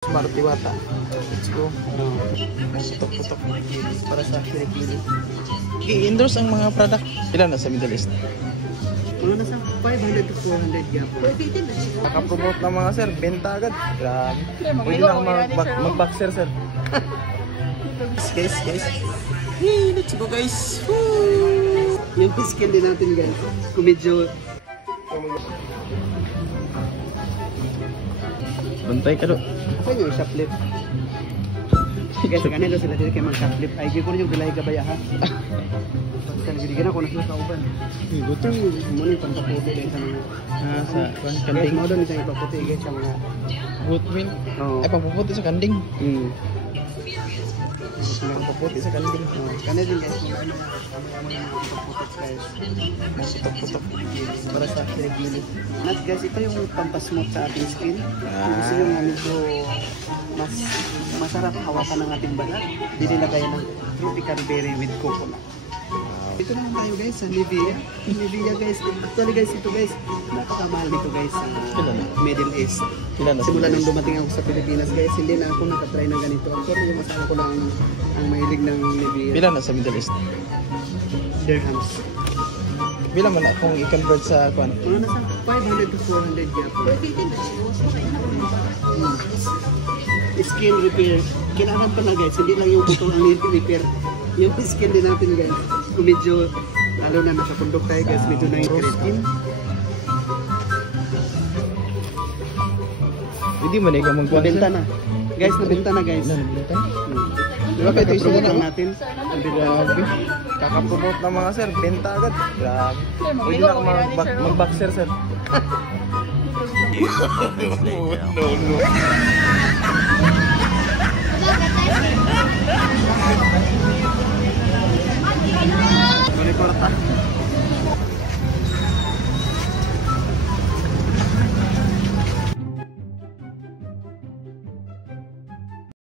Smart Diwata. Let's go. Putok-putok para sa Pilipino. I-endorse ang mga product. Ilan na sa Middle East? Mga nasa 500 to 400 gap. Nakapromote ng mga sir, benta agad. Grabe. Pwede na ako mag-boxer sir. Guys. Hey, let's go guys. Woo! Yung skin din natin guys. Kung medyo bantay ka do. sa inyo shoplift. Guys, kanila sila dili kay mag-shoplift. Ay gyud ko yung bilay gabaya ha. Pagka nagdigan ako nasa kauban. Gutom. Mo ni pangkaputi din sa mga Sa guys, kanding. mo doon isang ipaputi guys sa mga Goodwin. oh. Ay, pagpuputi sa kanding. Pagpaputi sa kanding. Kanila din guys, mga ano mga pagpaputi guys. Putok-putok para sa Pilipino. Nat guys, ito yung pampasmooth sa ating skin. Kasi yung medyo mas masarap hawakan ng ating balat. Dinilagay ng tropical berry with coconut. Ito naman tayo guys sa Nivea. Nivea guys, actually guys ito guys, napakamahal nito guys sa Middle East. Simula nung dumating ako sa Pilipinas guys, hindi na ako nakatry ng ganito. Actually yung asawa ko lang ang mahilig ng Nivea. Pila na sa Middle East? Dirhams. Pila man na kung i-convert sa kwan? Mga nasa 500 to 400 gap. Skin repair. Kailangan pala guys, hindi lang yung buto ang repair. Yung skin din natin guys. Kung medyo, lalo na nasa pundok tayo guys, medyo na-creatin. Hindi man ikaw magkwan. Nabenta na. Guys, nabenta na guys. Nabenta? Diba kayo ito lang natin? Grabe. Kakapromote ng mga sir, benta agad. Grabe. Pwede na ako mag-boxer sir. No.